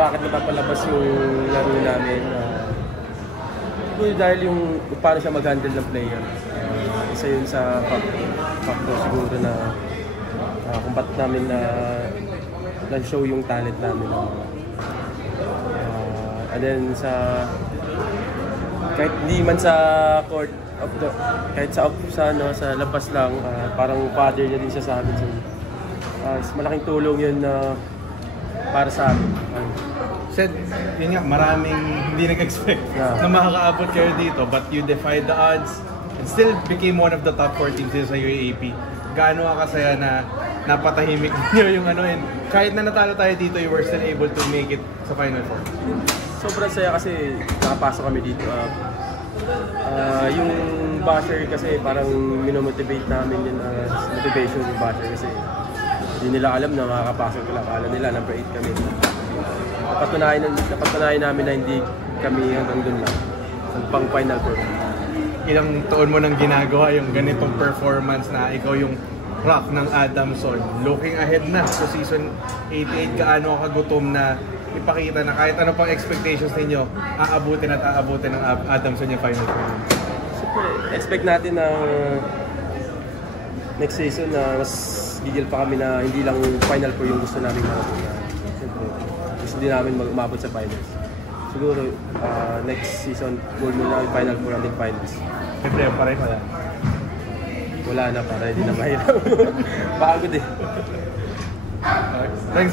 bakit napapalabas yung laro namin. Dahil yung paano siya mag-handle ng player. Isa yun sa factor siguro na kung ba't namin na-show yung talent namin. And then kahit hindi man sa court, kahit sa labas lang, parang father niya din siya sa amin. So, malaking tulong yun para sa amin. Said, yun nga, maraming hindi nag-expect na makakaabot kayo dito, but you defied the odds and still became one of the top 4 teams sa UAAP. Gaano ka kasaya na napatahimik niyo yung and kahit na natalo tayo dito, you were still able to make it sa Final Four? Sobrang saya kasi nakapasok kami dito. Yung basher kasi parang minomotivate namin yun, motivation yung basher kasi hindi nila alam na makakapasok lang. Alam nila, number 8 kami. Napatunayan namin na hindi kami hanggang dun lang. Pang Final Four. Ilang taon mo nang ginagawa yung ganitong performance na ikaw yung rock ng Adamson. Looking ahead na sa season 88, gaano kagutom na ipakita na kahit ano pang expectations ninyo, aabutin ng Adamson yung Final Four? Siyempre, expect natin na next season na mas gigil pa kami na hindi lang Final Four yung gusto namin marating. Siyempre, gusto din namin umabot sa finals. Siguro, next season, goal mo na Final Four and then finals. Siyempre, pareho wala. Wala na, para hindi na mahirap. Pagod eh. Thanks,